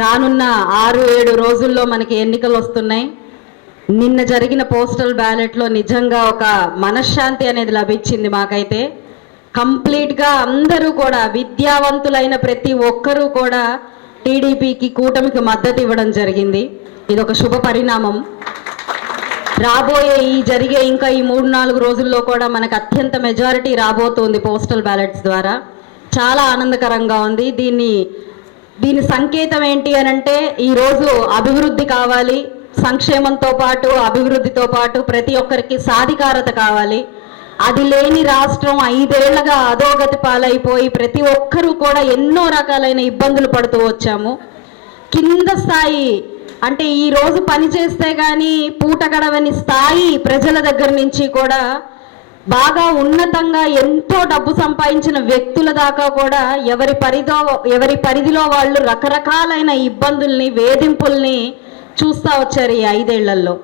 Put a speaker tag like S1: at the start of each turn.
S1: రానున్న ఆరు ఏడు రోజుల్లో మనకి ఎన్నికలు వస్తున్నాయి. నిన్న జరిగిన పోస్టల్ బ్యాలెట్లో నిజంగా ఒక మనశ్శాంతి అనేది లభించింది మాకైతే. కంప్లీట్గా అందరూ కూడా విద్యావంతులైన ప్రతి ఒక్కరూ కూడా టీడీపీకి కూటమికి మద్దతు ఇవ్వడం జరిగింది. ఇది ఒక శుభ పరిణామం. రాబోయే ఈ జరిగే ఇంకా ఈ మూడు నాలుగు రోజుల్లో కూడా మనకు అత్యంత మెజారిటీ రాబోతోంది పోస్టల్ బ్యాలెట్స్ ద్వారా. చాలా ఆనందకరంగా ఉంది. దీన్ని దీని సంకేతం ఏంటి అని అంటే ఈరోజు అభివృద్ధి కావాలి సంక్షేమంతో పాటు అభివృద్ధితో పాటు ప్రతి ఒక్కరికి సాధికారత కావాలి. అది లేని రాష్ట్రం ఐదేళ్ళగా అధోగతి పాలైపోయి ప్రతి ఒక్కరూ కూడా ఎన్నో రకాలైన ఇబ్బందులు పడుతూ వచ్చాము. కింద స్థాయి అంటే ఈ రోజు పని చేస్తే కానీ పూట గడవని స్థాయి ప్రజల దగ్గర నుంచి కూడా బాగా ఉన్నతంగా ఎంతో డబ్బు సంపాదించిన వ్యక్తుల దాకా కూడా ఎవరి పరిధో ఎవరి పరిధిలో వాళ్ళు రకరకాలైన ఇబ్బందుల్ని వేధింపుల్ని చూస్తూ వచ్చారు ఈ ఐదేళ్ళలో.